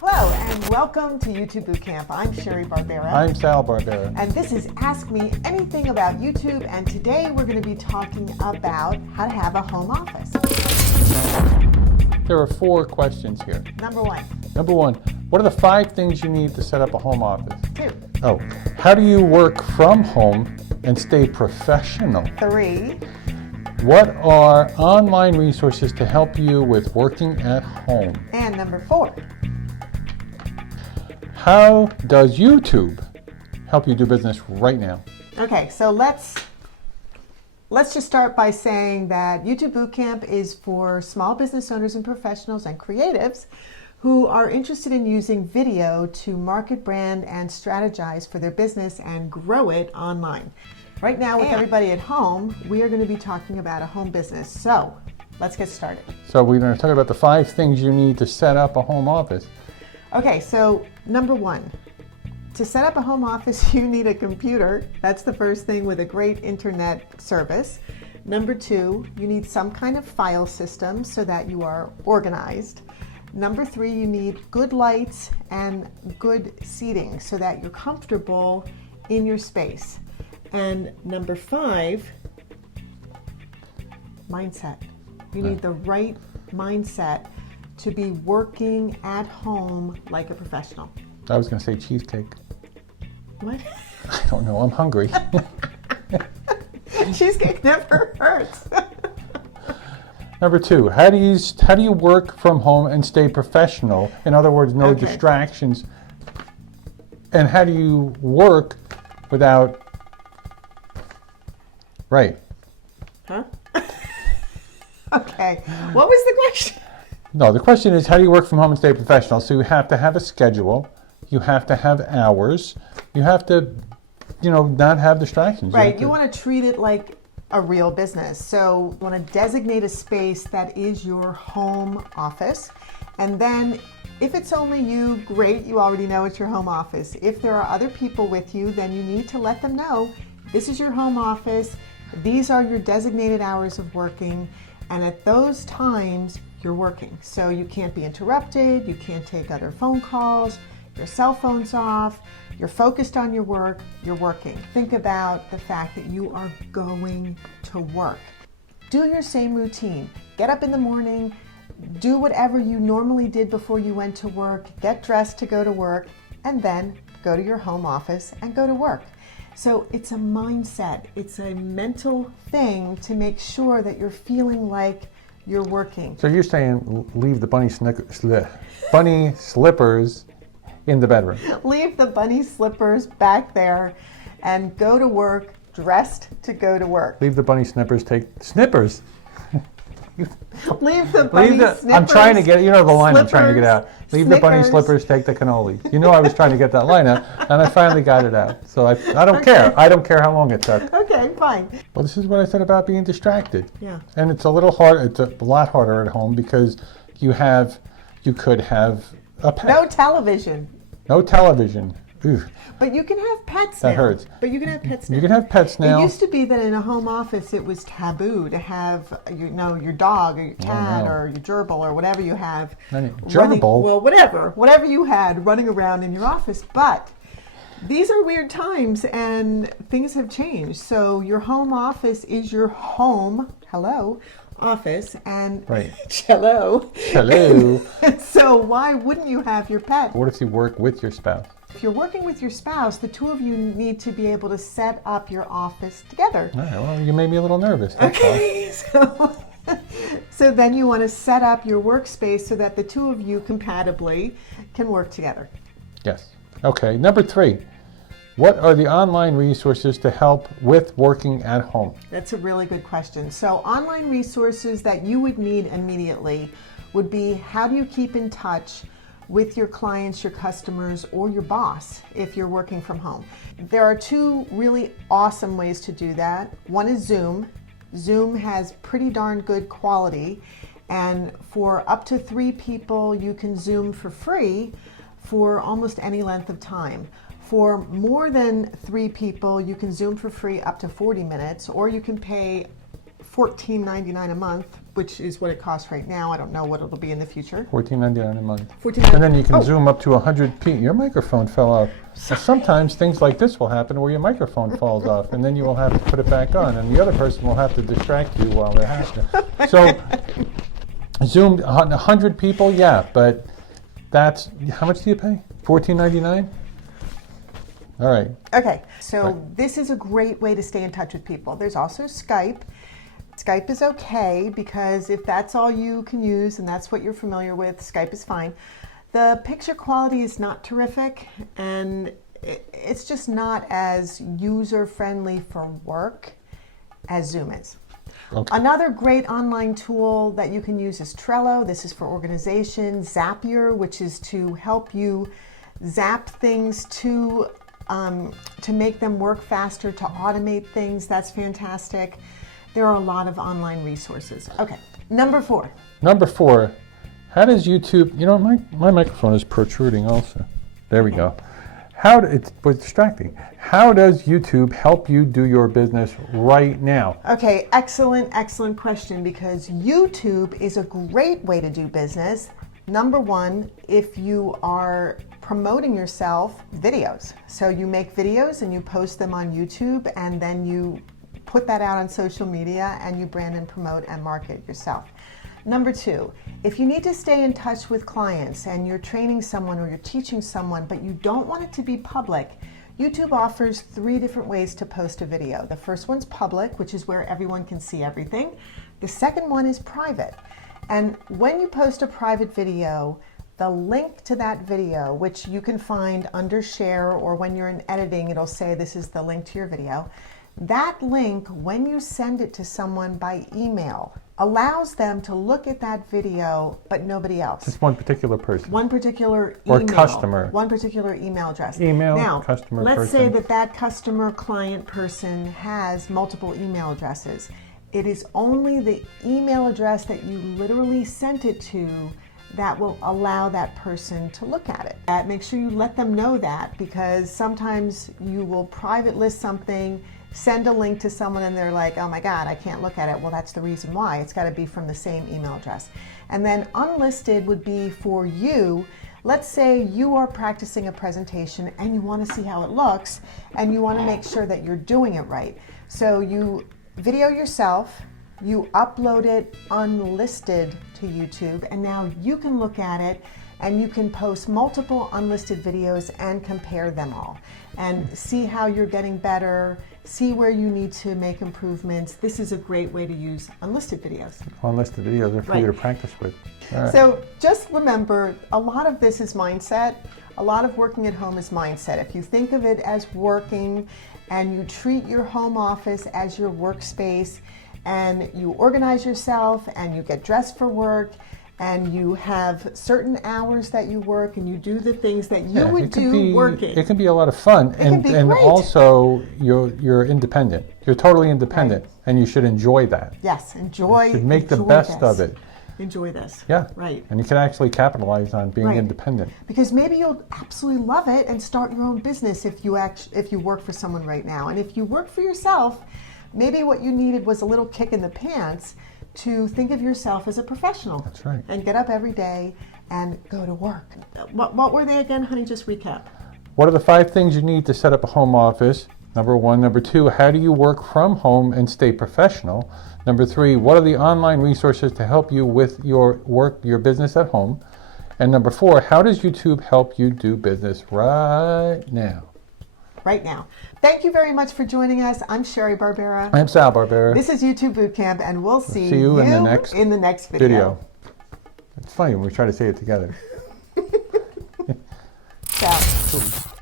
Hello and welcome to YouTube Bootcamp. I'm Sheri Barbera. I'm Barbera. And this is Ask Me Anything About YouTube, and today we're going to be talking about how to have a home office. There are 4 questions here. Number 1. Number 1, what are the 5 things you need to set up a home office? 2. Oh, how do you work from home and stay professional? 3. What are online resources to help you with working at home? And number 4. How does YouTube help you do business right now? Okay, so let's just start by saying that YouTube Bootcamp is for small business owners and professionals and creatives who are interested in using video to market, brand, and strategize for their business and grow it online. Right now, with everybody at home, we are going to be talking about a home business. So let's get started. So we're going to talk about the 5 things you need to set up a home office. Okay, so number 1, to set up a home office, you need a computer. That's the first thing, with a great internet service. Number 2, you need some kind of file system so that you are organized. Number 3, you need good lights and good seating so that you're comfortable in your space. And number 5, mindset. You need the right mindset to be working at home like a professional. I was going to say cheesecake. What? I don't know, I'm hungry. Cheesecake never hurts. Number 2, how do you work from home and stay professional? In other words, no distractions. And how do you work without... Right. Huh? Okay. What was the question? No, the question is, how do you work from home and stay professional? So you have to have a schedule. You have to have hours. You have to, not have distractions. Right. You want to treat it like a real business. So you want to designate a space that is your home office. And then if it's only you, great. You already know it's your home office. If there are other people with you, then you need to let them know this is your home office. These are your designated hours of working. And at those times, you're working. So you can't be interrupted. You can't take other phone calls. Your cell phone's off. You're focused on your work. You're working. Think about the fact that you are going to work. Do your same routine. Get up in the morning. Do whatever you normally did before you went to work. Get dressed to go to work. And then go to your home office and go to work. So it's a mindset. It's a mental thing to make sure that you're feeling like you're working. So you're saying leave the bunny slippers in the bedroom. Leave the bunny slippers back there and go to work dressed to go to work. Leave the bunny snippers, snippers. Leave the bunny snippers. I'm trying to get, the line slippers, I'm trying to get out. Leave Snickers. the bunny slippers, take the cannoli. I was trying to get that line out, and I finally got it out. So I don't care. I don't care how long it took. Okay, fine. Well, this is what I said about being distracted. Yeah. And it's a little hard. It's a lot harder at home because you could have a pet. No television. No television. Ooh. But you can have pets now. That hurts. But you can have pets now. You can have pets now. It used to be that in a home office it was taboo to have your dog or your cat or your gerbil or whatever you have. Gerbil? Well, whatever you had running around in your office. But these are weird times and things have changed. So your home office is your home. Hello. Office and hello. So why wouldn't you have your pet? What if you work with your spouse? If you're working with your spouse, the two of you need to be able to set up your office together. All right, well, you made me a little nervous. Okay, so then you want to set up your workspace so that the two of you compatibly can work together. Yes. Okay, number 3. What are the online resources to help with working at home? That's a really good question. So online resources that you would need immediately would be, how do you keep in touch with your clients, your customers, or your boss if you're working from home? There are 2 really awesome ways to do that. One is Zoom. Zoom has pretty darn good quality, and for up to 3 people, you can Zoom for free for almost any length of time. For more than 3 people, you can Zoom for free up to 40 minutes, or you can pay $14.99 a month, which is what it costs right now. I don't know what it'll be in the future. $14.99 a month. $14.99. And then you can zoom up to 100p. Your microphone fell off. Now, sometimes things like this will happen where your microphone falls off, and then you will have to put it back on, and the other person will have to distract you while they're happening. So, zoomed 100 people, yeah, but that's, how much do you pay? $14.99? All right. Okay, so this is a great way to stay in touch with people. There's also Skype. Skype is okay because if that's all you can use and that's what you're familiar with, Skype is fine. The picture quality is not terrific, and it's just not as user-friendly for work as Zoom is. Okay. Another great online tool that you can use is Trello. This is for organization. Zapier, which is to help you zap things to make them work faster, to automate things. That's fantastic. There are a lot of online resources. Okay, number 4. Number 4, how does YouTube, you know, my microphone is protruding also. There we go. It was distracting. How does YouTube help you do your business right now? Okay, excellent question, because YouTube is a great way to do business. Number 1, if you are promoting yourself, videos. So you make videos and you post them on YouTube, and then you put that out on social media and you brand and promote and market yourself. Number 2, if you need to stay in touch with clients and you're training someone or you're teaching someone, but you don't want it to be public, YouTube offers 3 different ways to post a video. The first one's public, which is where everyone can see everything. The second one is private. And when you post a private video, the link to that video, which you can find under share, or when you're in editing, it'll say this is the link to your video. That link, when you send it to someone by email, allows them to look at that video, but nobody else. Just one particular person. One particular email. Or customer. One particular email address. Email, now, customer, let's person. say that customer, client, person has multiple email addresses. It is only the email address that you literally sent it to that will allow that person to look at it. Make sure you let them know that, because sometimes you will private list something, send a link to someone, and they're like, oh my God, I can't look at it. Well, that's the reason why. It's got to be from the same email address. And then unlisted would be for you. Let's say you are practicing a presentation and you want to see how it looks, and you want to make sure that you're doing it right. So you video yourself, you upload it unlisted to YouTube, and now you can look at it and you can post multiple unlisted videos and compare them all and see how you're getting better, see where you need to make improvements. This is a great way to use unlisted videos. Unlisted videos are for you to practice with. All right. So just remember, a lot of this is mindset. A lot of working at home is mindset. If you think of it as working and you treat your home office as your workspace, and you organize yourself and you get dressed for work, and you have certain hours that you work, and you do the things that you would do working. It can be a lot of fun, and also you're independent. You're totally independent, and you should enjoy that. Yes, enjoy. You should make the best of it. Enjoy this. Yeah. Right. And you can actually capitalize on being independent. Because maybe you'll absolutely love it and start your own business if you work for someone right now. And if you work for yourself, maybe what you needed was a little kick in the pants to think of yourself as a professional. That's right. And get up every day and go to work. What were they again, honey? Just recap. What are the 5 things you need to set up a home office? Number 1. Number 2, how do you work from home and stay professional? Number 3, what are the online resources to help you with your work, your business at home? And number 4, how does YouTube help you do business right now? Right now. Thank you very much for joining us. I'm Sheri Barbera. I'm Sal Barbera. This is YouTube Bootcamp, and we'll see you in the next video. It's funny when we try to say it together. Sal.